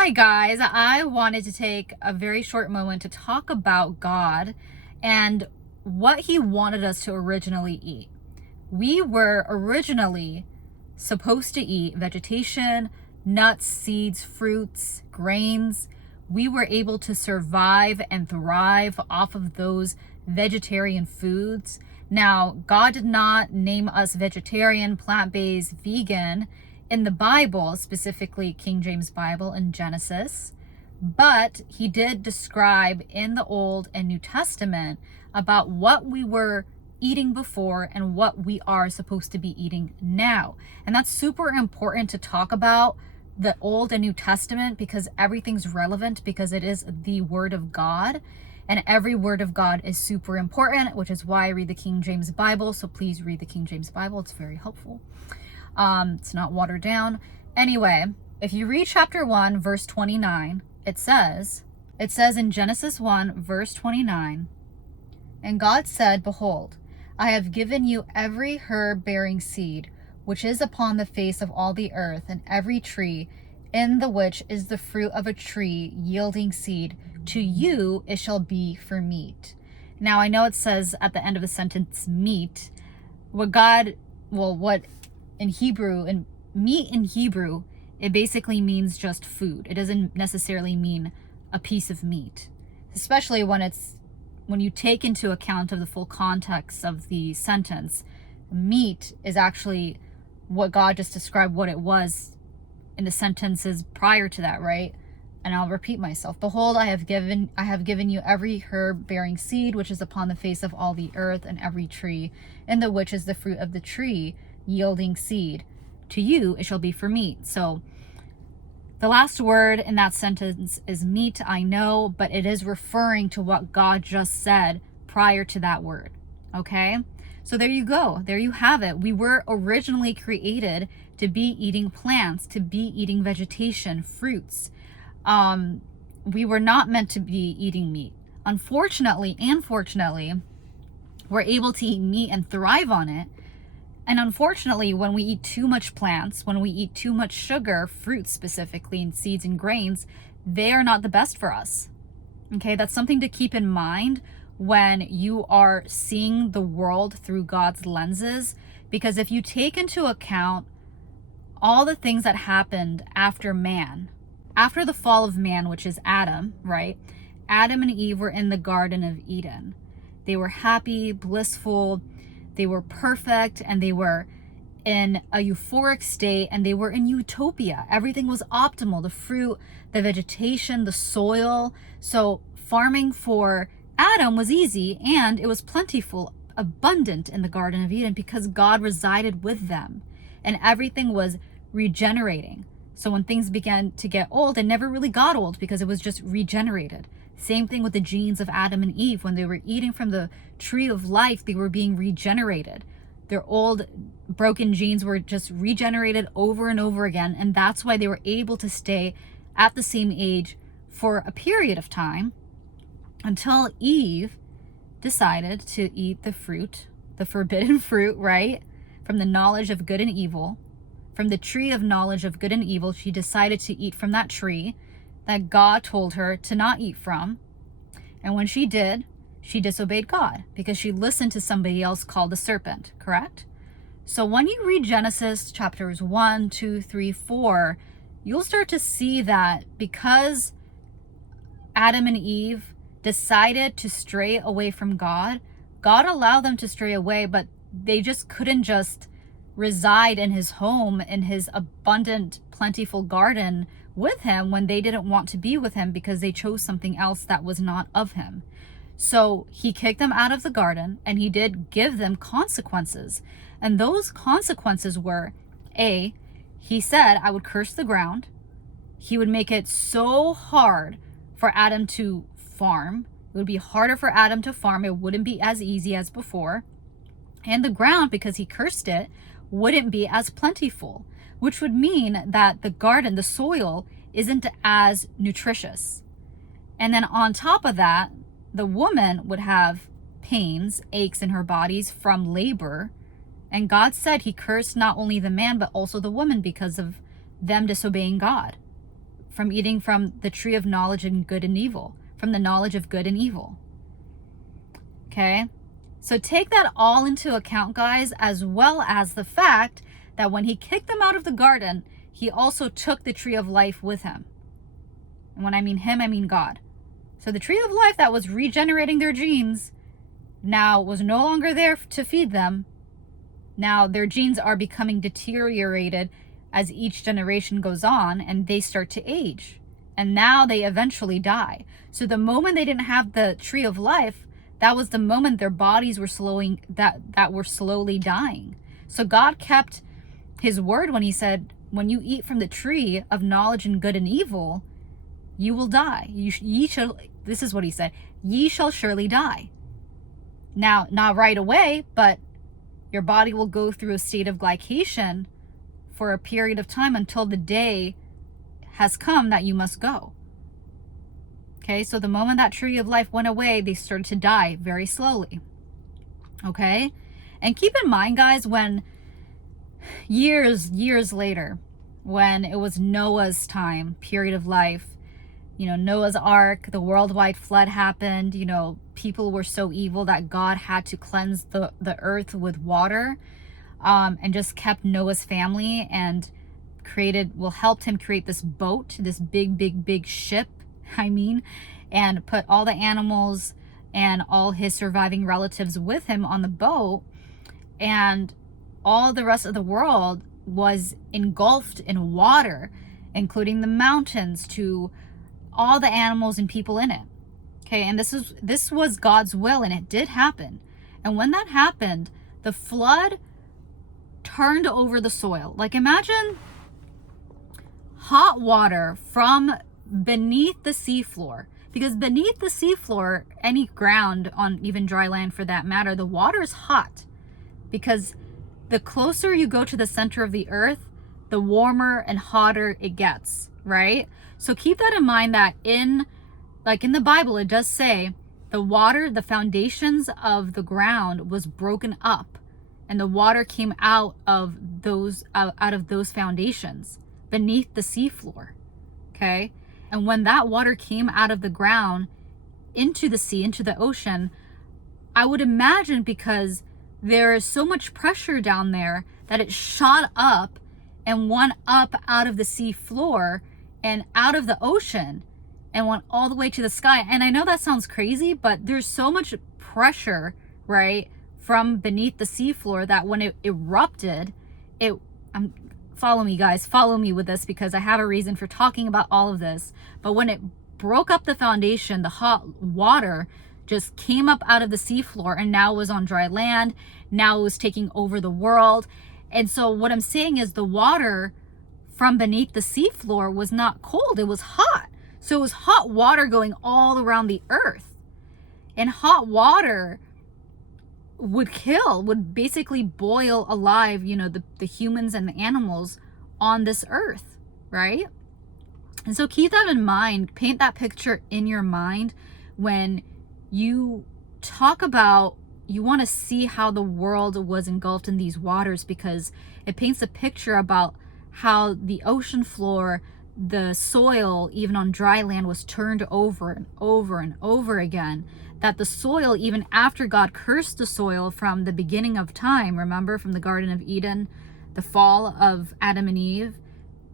Hi guys, I wanted to take a very short moment to talk about God and what he wanted us to originally eat. We were originally supposed to eat vegetation, nuts, seeds, fruits, grains. We were able to survive and thrive off of those vegetarian foods. Now, God did not name us vegetarian, plant-based, vegan in the Bible, specifically King James Bible in Genesis, but he did describe in the Old and New Testament about what we were eating before and what we are supposed to be eating now. And that's super important to talk about the Old and New Testament because everything's relevant because it is the Word of God. And every word of God is super important, which is why I read the King James Bible. So please read the King James Bible. It's very helpful. It's not watered down. Anyway, if you read chapter 1, verse 29, it says in Genesis 1, verse 29, "And God said, Behold, I have given you every herb bearing seed, which is upon the face of all the earth, and every tree, in the which is the fruit of a tree yielding seed. To you it shall be for meat." Now, I know it says at the end of the sentence, meat. What in Hebrew, and meat in Hebrew, it basically means just food. It doesn't necessarily mean a piece of meat, especially when you take into account of the full context of the sentence. Meat is actually what God just described what it was in the sentences prior to that, right? And I'll repeat myself. "Behold, I have given you every herb bearing seed, which is upon the face of all the earth, and every tree, in the which is the fruit of the tree, yielding seed. To you it shall be for meat." So the last word in that sentence is meat, I know, but it is referring to what God just said prior to that word. Okay? So there you go. There you have it. We were originally created to be eating plants, to be eating vegetation, fruits. We were not meant to be eating meat. Unfortunately and fortunately, we're able to eat meat and thrive on it. And unfortunately, when we eat too much plants, when we eat too much sugar, fruits specifically, and seeds and grains, they are not the best for us. Okay, that's something to keep in mind when you are seeing the world through God's lenses. Because if you take into account all the things that happened after man, after the fall of man, which is Adam, right? Adam and Eve were in the Garden of Eden. They were happy, blissful, they were perfect, and they were in a euphoric state, and they were in utopia. Everything was optimal. The fruit, the vegetation, the soil. So farming for Adam was easy, and it was plentiful, abundant in the Garden of Eden because God resided with them, and everything was regenerating. So when things began to get old, it never really got old because it was just regenerated. Same thing with the genes of Adam and Eve. When they were eating from the tree of life, they were being regenerated. Their old broken genes were just regenerated over and over again. And that's why they were able to stay at the same age for a period of time until Eve decided to eat the fruit, the forbidden fruit, right? From the knowledge of good and evil. From the tree of knowledge of good and evil, she decided to eat from that tree that God told her to not eat from. And when she did, she disobeyed God because she listened to somebody else called the serpent, correct? So when you read Genesis chapters 1, 2, 3, 4, you'll start to see that because Adam and Eve decided to stray away from God, God allowed them to stray away, but they just couldn't just reside in his home, in his abundant, plentiful garden with him when they didn't want to be with him because they chose something else that was not of him. So he kicked them out of the garden, and he did give them consequences. And those consequences were, he said, I would curse the ground. He would make it so hard for Adam to farm. It would be harder for Adam to farm. It wouldn't be as easy as before. And the ground, because he cursed it, wouldn't be as plentiful, which would mean that the garden, the soil, isn't as nutritious. And then on top of that, the woman would have pains, aches in her bodies from labor. And God said he cursed not only the man, but also the woman because of them disobeying God. from eating from the tree of knowledge and good and evil, from the knowledge of good and evil. Okay? So take that all into account, guys, as well as the fact that when he kicked them out of the garden, he also took the tree of life with him. And when I mean him, I mean God. So the tree of life that was regenerating their genes now was no longer there to feed them. Now their genes are becoming deteriorated as each generation goes on, and they start to age. And now they eventually die. So the moment they didn't have the tree of life, that was the moment their bodies were that were slowly dying. So God kept his word when he said, when you eat from the tree of knowledge and good and evil, you will die. This is what he said, ye shall surely die. Now, not right away, but your body will go through a state of glycation for a period of time until the day has come that you must go. Okay, so the moment that tree of life went away, they started to die very slowly. Okay, and keep in mind, guys, when years later, when it was Noah's time, period of life, Noah's Ark, the worldwide flood happened, people were so evil that God had to cleanse the earth with water, and just kept Noah's family and helped him create this boat, this big ship, and put all the animals and all his surviving relatives with him on the boat. And all the rest of the world was engulfed in water, including the mountains to all the animals and people in it. Okay, and this was God's will, and it did happen. And when that happened, the flood turned over the soil. Like, imagine hot water from beneath the seafloor, because beneath the seafloor, any ground, on even dry land for that matter, the water is hot, because the closer you go to the center of the earth, the warmer and hotter it gets, right? So keep that in mind, that in the Bible, it does say the water, the foundations of the ground was broken up, and the water came out of those foundations beneath the seafloor. Okay? And when that water came out of the ground into the sea, into the ocean, I would imagine, because there is so much pressure down there, that it shot up and went up out of the sea floor and out of the ocean and went all the way to the sky. And I know that sounds crazy, but there's so much pressure, right, from beneath the seafloor, that when it erupted, follow me, guys, follow me with this, because I have a reason for talking about all of this. But when it broke up the foundation, the hot water just came up out of the seafloor and now was on dry land. Now it was taking over the world. And so what I'm saying is, the water from beneath the seafloor was not cold, it was hot. So it was hot water going all around the earth. And hot water would basically boil alive, the humans and the animals on this earth, right? And so keep that in mind, paint that picture in your mind when you talk about, you want to see how the world was engulfed in these waters, because it paints a picture about how the ocean floor, the soil, even on dry land, was turned over and over and over again. That the soil, even after God cursed the soil from the beginning of time, remember, from the Garden of Eden, the fall of Adam and Eve,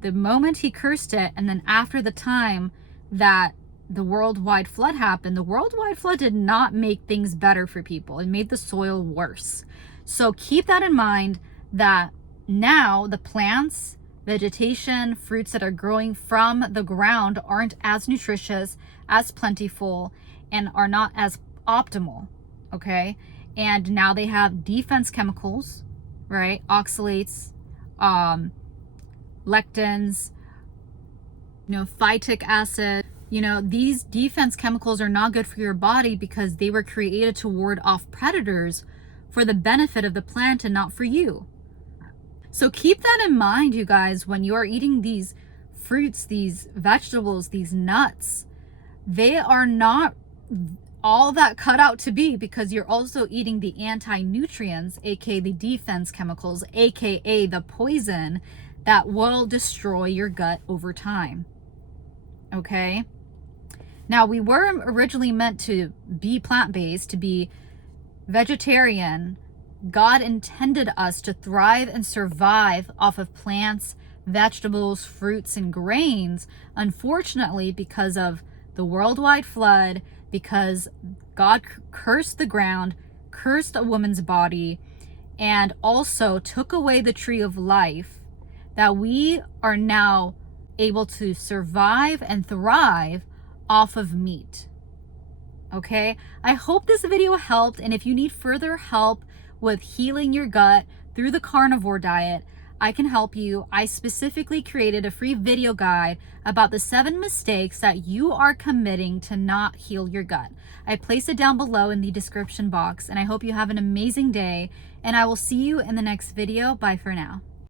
the moment he cursed it, and then after the time that the worldwide flood happened, the worldwide flood did not make things better for people. It made the soil worse. So keep that in mind, that now the plants, vegetation, fruits that are growing from the ground aren't as nutritious, as plentiful, and are not as optimal. Okay, and now they have defense chemicals, right? Oxalates, lectins, phytic acid. These defense chemicals are not good for your body, because they were created to ward off predators for the benefit of the plant and not for you. So keep that in mind, you guys, when you are eating these fruits, these vegetables, these nuts. They are not all that cut out to be, because you're also eating the anti-nutrients, aka the defense chemicals, aka the poison that will destroy your gut over time. okay? Now, we were originally meant to be plant-based, to be vegetarian. God intended us to thrive and survive off of plants, vegetables, fruits, and grains. Unfortunately, because of the worldwide flood, because God cursed the ground, cursed a woman's body, and also took away the tree of life, that we are now able to survive and thrive off of meat. Okay, I hope this video helped, and if you need further help with healing your gut through the carnivore diet, I can help you. I specifically created a free video guide about the 7 mistakes that you are committing to not heal your gut. I placed it down below in the description box, and I hope you have an amazing day, and I will see you in the next video. Bye for now.